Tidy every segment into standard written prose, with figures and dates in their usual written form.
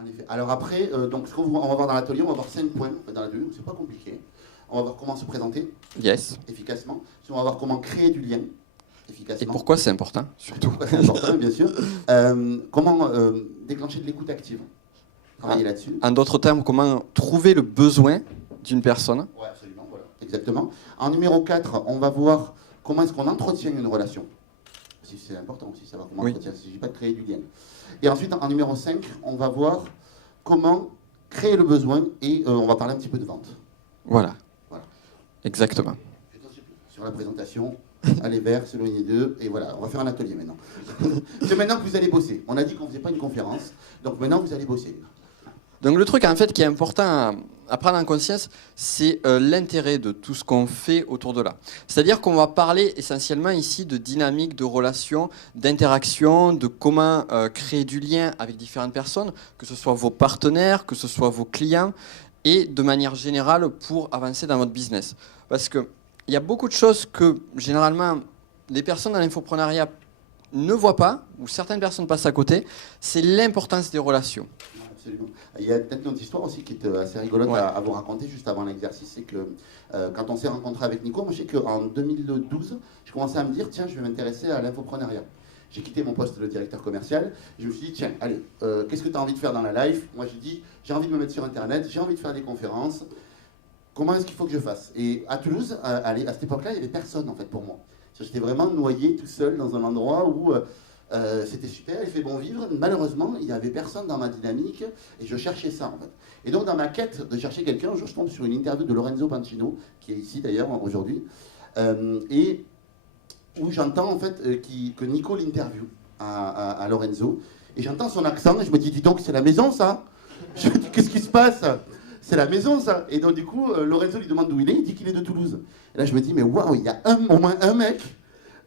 En effet. Alors après, donc, ce qu'on on va voir dans l'atelier, on va voir 5 points dans l'atelier, donc c'est pas compliqué. On va voir comment se présenter efficacement. On va voir comment créer du lien efficacement. Et pourquoi c'est important, surtout. Pourquoi c'est important, bien sûr. Comment déclencher de l'écoute active. Travailler là-dessus. En d'autres termes, comment trouver le besoin d'une personne. Oui, absolument, voilà. Exactement. En numéro 4, on va voir comment est-ce qu'on entretient une relation. C'est important aussi, savoir comment entretient. Il ne s'agit pas de créer du lien. Et ensuite, en numéro 5, on va voir comment créer le besoin et on va parler un petit peu de vente. Voilà. Exactement. Sur la présentation, allez vers, s'éloigner d'eux, et voilà, on va faire un atelier maintenant. C'est maintenant que vous allez bosser. On a dit qu'on ne faisait pas une conférence, donc maintenant vous allez bosser. Donc le truc en fait qui est important à prendre en conscience, c'est l'intérêt de tout ce qu'on fait autour de là. C'est-à-dire qu'on va parler essentiellement ici de dynamique, de relations, d'interaction, de comment créer du lien avec différentes personnes, que ce soit vos partenaires, que ce soit vos clients, et de manière générale pour avancer dans votre business. Parce qu'il y a beaucoup de choses que généralement les personnes dans l'infoprenariat ne voient pas, ou certaines personnes passent à côté, c'est l'importance des relations. Absolument. Il y a peut-être notre histoire aussi qui est assez rigolote à vous raconter juste avant l'exercice, c'est que quand on s'est rencontré avec Nico, moi je sais qu'en 2012, je commençais à me dire, tiens, je vais m'intéresser à l'infoprenariat. J'ai quitté mon poste de directeur commercial, et je me suis dit, tiens, allez, qu'est-ce que tu as envie de faire dans la life? Moi j'ai dit, j'ai envie de me mettre sur Internet, j'ai envie de faire des conférences, comment est-ce qu'il faut que je fasse? Et à Toulouse, à cette époque-là, il n'y avait personne en fait pour moi. J'étais vraiment noyé tout seul dans un endroit où c'était super, il fait bon vivre. Malheureusement, il n'y avait personne dans ma dynamique et je cherchais ça en fait. Et donc dans ma quête de chercher quelqu'un, je tombe sur une interview de Lorenzo Pancino, qui est ici d'ailleurs aujourd'hui, et où j'entends en fait que Nico l'interview à Lorenzo, et j'entends son accent et je me dis donc c'est la maison ça. Je me dis qu'est-ce qui se passe? C'est la maison ça. Et donc du coup Lorenzo lui demande d'où il est, il dit qu'il est de Toulouse. Et là je me dis mais waouh, il y a au moins un mec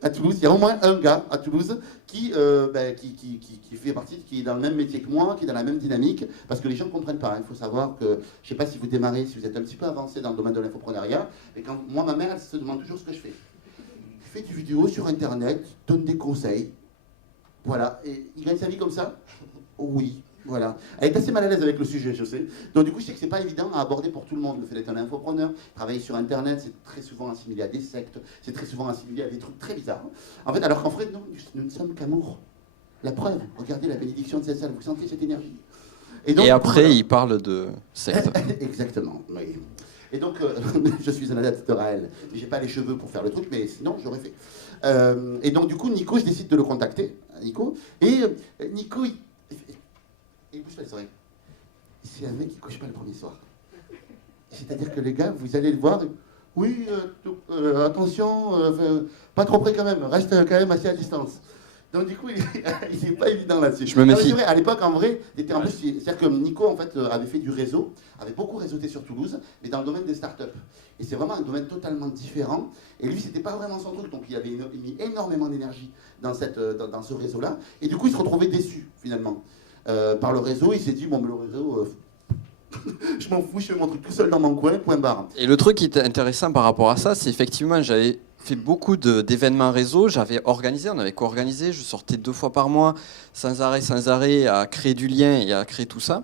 à Toulouse, il y a au moins un gars à Toulouse qui fait partie, qui est dans le même métier que moi, qui est dans la même dynamique, parce que les gens ne comprennent pas. Il faut savoir que, je ne sais pas si vous démarrez, si vous êtes un petit peu avancé dans le domaine de l'infoprenariat, mais quand moi, ma mère, elle se demande toujours ce que je fais. Je fais des vidéos sur Internet, donne des conseils, voilà. Et il gagne sa vie comme ça? Oui. Voilà. Elle est assez mal à l'aise avec le sujet, je sais. Donc du coup, je sais que c'est pas évident à aborder pour tout le monde. Le fait d'être un infopreneur, travailler sur Internet, c'est très souvent assimilé à des sectes, c'est très souvent assimilé à des trucs très bizarres. En fait, alors qu'en fait, nous ne sommes qu'amour. La preuve, regardez la bénédiction de Cécile, vous sentez cette énergie. Et après, il parle de secte. Exactement. Oui. Et donc, je suis un adepte de Raël. J'ai pas les cheveux pour faire le truc, mais sinon, j'aurais fait. Et donc, du coup, Nico, je décide de le contacter, Nico. Et Nico, il bouge pas les oreilles. C'est un mec qui ne couche pas le premier soir. C'est-à-dire que les gars, vous allez le voir, oui, attention, pas trop près quand même, reste quand même assez à distance. Donc du coup, il n'est pas évident là-dessus. Je me méfie. C'est vrai, à l'époque, en vrai, en plus, c'est-à-dire que Nico, en fait, avait fait du réseau, avait beaucoup réseauté sur Toulouse, mais dans le domaine des startups. Et c'est vraiment un domaine totalement différent. Et lui, c'était pas vraiment son truc, donc il avait mis énormément d'énergie dans ce réseau-là. Et du coup, il se retrouvait déçu, finalement. Par le réseau, il s'est dit, bon, mais le réseau, je m'en fous, je fais mon truc tout seul dans mon coin, point barre. Et le truc qui est intéressant par rapport à ça, c'est effectivement, j'avais fait beaucoup d'événements réseau, j'avais organisé, on avait co-organisé, je sortais 2 fois par mois, sans arrêt, à créer du lien et à créer tout ça.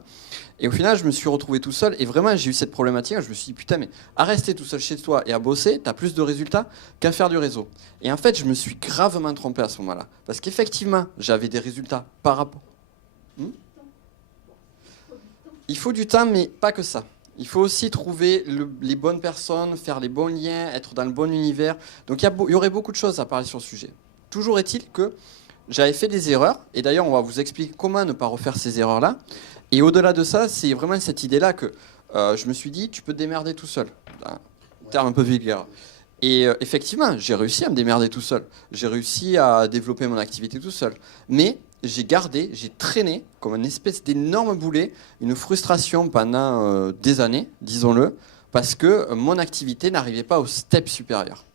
Et au final, je me suis retrouvé tout seul, et vraiment, j'ai eu cette problématique, je me suis dit, putain, mais à rester tout seul chez toi et à bosser, t'as plus de résultats qu'à faire du réseau. Et en fait, je me suis gravement trompé à ce moment-là, parce qu'effectivement, j'avais des résultats par rapport... Il faut du temps, mais pas que ça. Il faut aussi trouver les bonnes personnes, faire les bons liens, être dans le bon univers. Donc il y aurait beaucoup de choses à parler sur le sujet. Toujours est-il que j'avais fait des erreurs, et d'ailleurs on va vous expliquer comment ne pas refaire ces erreurs-là. Et au-delà de ça, c'est vraiment cette idée-là que je me suis dit, tu peux te démerder tout seul. Un terme un peu vulgaire. Et effectivement, j'ai réussi à me démerder tout seul. J'ai réussi à développer mon activité tout seul. Mais j'ai traîné comme une espèce d'énorme boulet, une frustration pendant des années, disons-le, parce que mon activité n'arrivait pas au step supérieur.